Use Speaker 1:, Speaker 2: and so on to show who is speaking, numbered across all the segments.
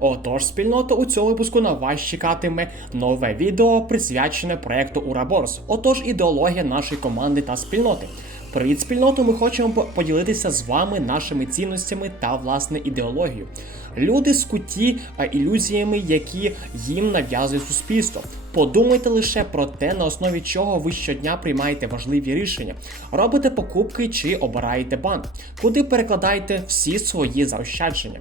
Speaker 1: Отож, спільнота у цьому випуску на вас чекатиме нове відео, присвячене проекту Ураборс. Отож, ідеологія нашої команди та спільноти. Привіт, спільноту! Ми хочемо поділитися з вами нашими цінностями та власне ідеологією. Люди скуті ілюзіями, які їм нав'язує суспільство. Подумайте лише про те, на основі чого ви щодня приймаєте важливі рішення, робите покупки чи обираєте банк, куди перекладаєте всі свої заощадження.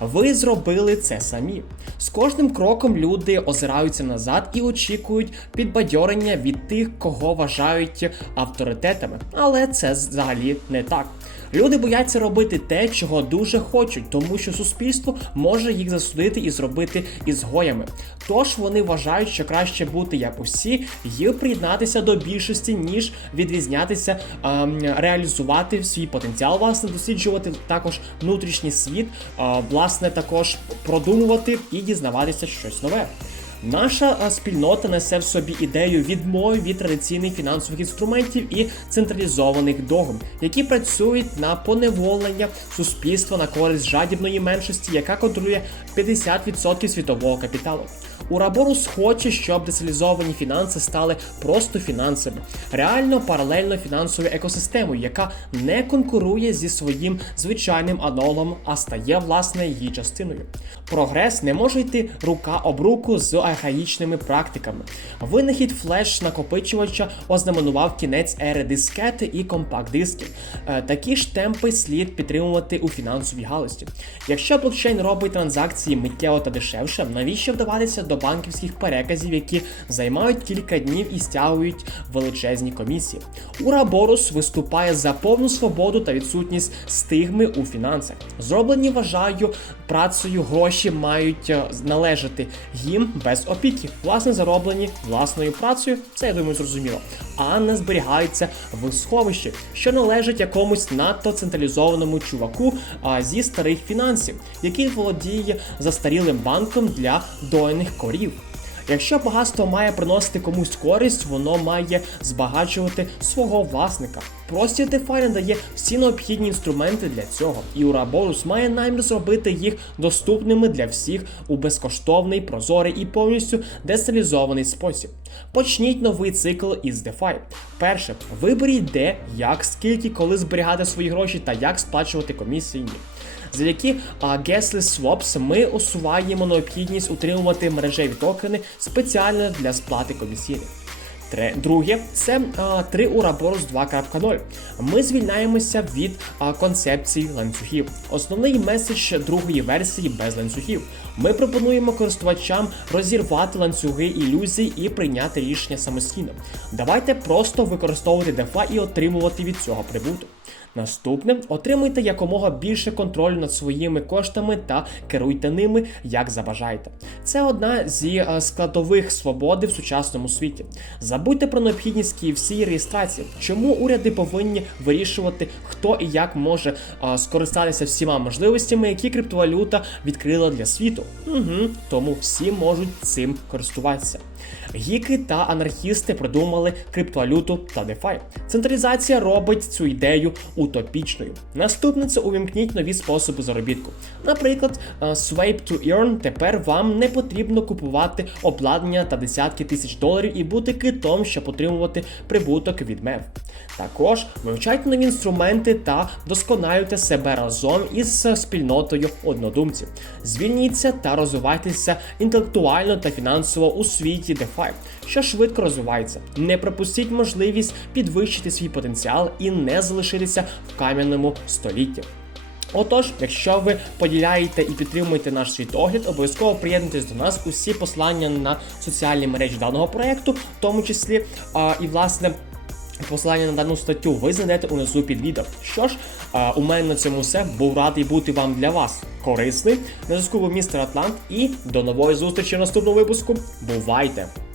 Speaker 1: Ви зробили це самі. З кожним кроком люди озираються назад і очікують підбадьорення від тих, кого вважають авторитетами. Але це взагалі не так. Люди бояться робити те, чого дуже хочуть, тому що суспільство може їх засудити і зробити ізгоями. Тож вони вважають, що краще бути як усі і приєднатися до більшості, ніж відрізнятися, ем, реалізувати свій потенціал, власне, досліджувати також внутрішній світ, е, власне, також продумувати і дізнаватися щось нове. Наша спільнота несе в собі ідею відмови від традиційних фінансових інструментів і централізованих догм, які працюють на поневолення суспільства на користь жадібної меншості, яка контролює 50% світового капіталу. Ураборус хоче, щоб децентралізовані фінанси стали просто фінансами, реально паралельно фінансовою екосистемою, яка не конкурує зі своїм звичайним аналогом, а стає власне її частиною. Прогрес не може йти рука об руку з архаїчними практиками. Винахід флеш-накопичувача ознаменував кінець ери дискети і компакт-дисків. Е, Такі ж темпи слід підтримувати у фінансовій галузі. Якщо блокчейн робить транзакції миттєво та дешевше, навіщо вдаватися до банківських переказів, які займають кілька днів і стягують величезні комісії? Ураборус виступає за повну свободу та відсутність стигми у фінансах. Зроблені, вважаю, працею гроші мають е, належати їм без опіки, власне зароблені власною працею, це я думаю зрозуміло, а не зберігаються в сховищі, що належить якомусь надто централізованому чуваку а, зі старих фінансів, який володіє застарілим банком для дойних корів. Якщо багатство має приносити комусь користь, воно має збагачувати свого власника. Простір DeFi надає всі необхідні інструменти для цього, і Ураборус має намір зробити їх доступними для всіх у безкоштовний, прозорий і повністю децентралізований спосіб. Почніть новий цикл із DeFi. Перше, виберіть де, як, скільки, коли зберігати свої гроші та як сплачувати комісії. Завдяки Gasless Swaps ми усуваємо необхідність утримувати мережеві токени спеціально для сплати комісійних. Друге, це а, 3 Ураборус 2.0. Ми звільняємося від а, концепції ланцюгів. Основний меседж другої версії без ланцюгів. Ми пропонуємо користувачам розірвати ланцюги ілюзій і прийняти рішення самостійно. Давайте просто використовувати DeFi і отримувати від цього прибуток. Наступне отримуйте якомога більше контролю над своїми коштами та керуйте ними як забажаєте. Це одна зі е, складових свободи в сучасному світі. Забудьте про необхідність KFC реєстрації. Чому уряди повинні вирішувати, хто і як може е, скористатися всіма можливостями, які криптовалюта відкрила для світу? Угу, тому всі можуть цим користуватися. Гіки та анархісти придумали криптовалюту та DeFi. Централізація робить цю ідею утопічною. Наступне це увімкніть нові способи заробітку. Наприклад, Swipe to Earn тепер вам не потрібно купувати обладнання та десятки тисяч доларів і бути китом, щоб отримувати прибуток від мев. Також вивчайте нові інструменти та досконалюйте себе разом із спільнотою однодумців. Звільніться та розвивайтеся інтелектуально та фінансово у світі DeFi, що швидко розвивається. Не пропустіть можливість підвищити свій потенціал і не залишитися в кам'яному столітті. Отож, якщо ви поділяєте і підтримуєте наш світогляд, обов'язково приєднуйтесь до нас. Усі послання на соціальні мережі даного проекту, в тому числі а, і власне. Посилання на дану статтю ви знайдете унизу під відео. Що ж, у мене на цьому все. Був радий бути вам для вас корисний. На зв'язку був містер Атлант і до нової зустрічі в наступному випуску. Бувайте!